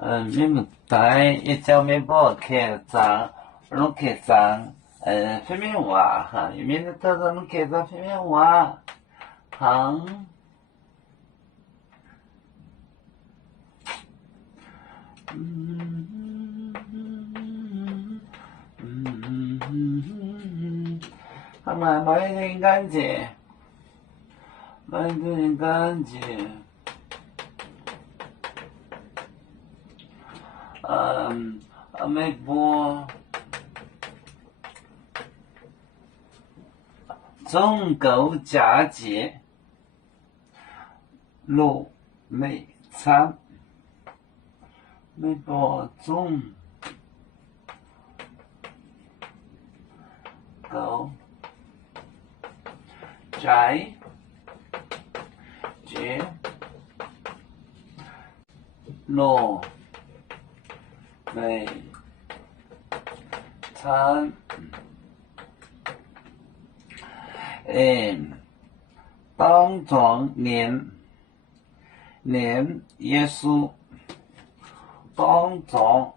你们在一叫面包开张，弄开张，飞面娃哈，有面的特色弄开张飞面娃，行。他们买点干净，买点干净。美国中狗佳节，鹿美餐，美国中狗佳节，鹿美餐，当庄年耶稣，当庄，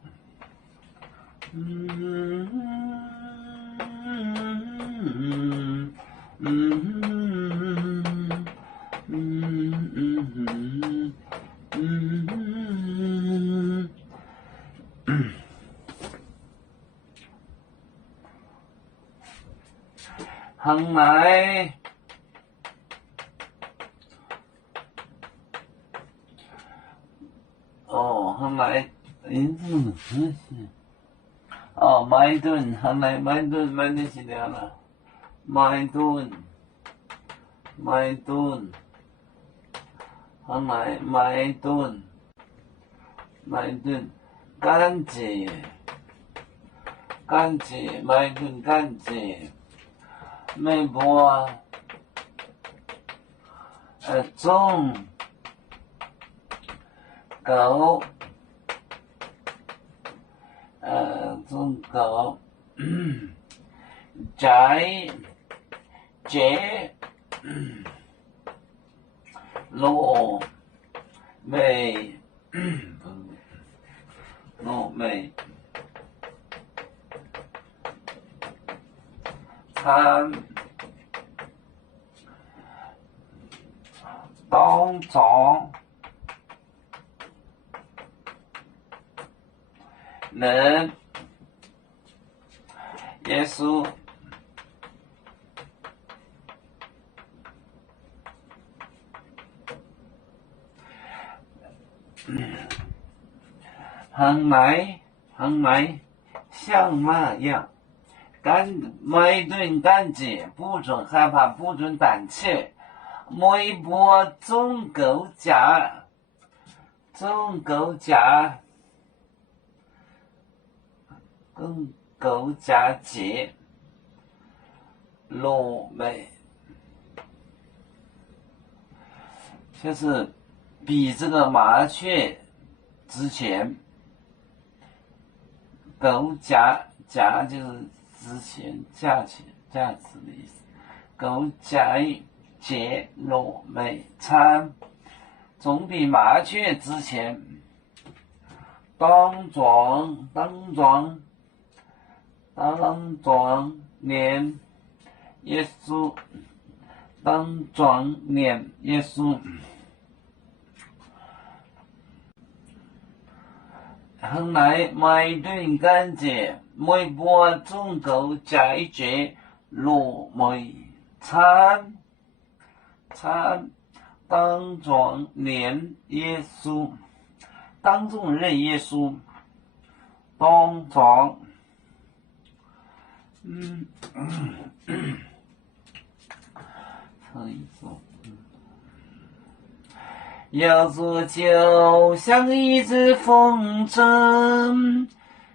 行来，行来，麦顿，行来麦顿是这样了，麦顿，行来麦顿，干净，麦顿干净。美国中狗节鹿美餐当庄能耶稣行来像那样麦顿干净，不准害怕，不准胆怯。每波中狗佳节，鹿美，就是比这个麻雀之前，狗佳就是之前价值的意思，狗佳节鹿美餐，总比麻雀之前当庄年耶稣，当庄年耶稣，行来麦顿干净，每波中狗佳节鹿美餐，当庄年耶稣，当众认耶稣，当庄，要做就像一只风筝，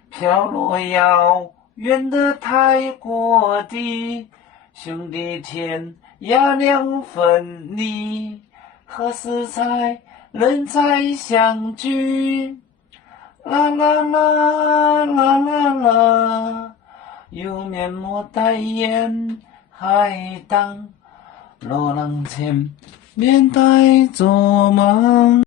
飘落遥远的泰国地，兄弟天涯两分离，何时才能再相聚？啦啦啦啦啦啦，有面膜代言海棠，罗浪前面带着梦。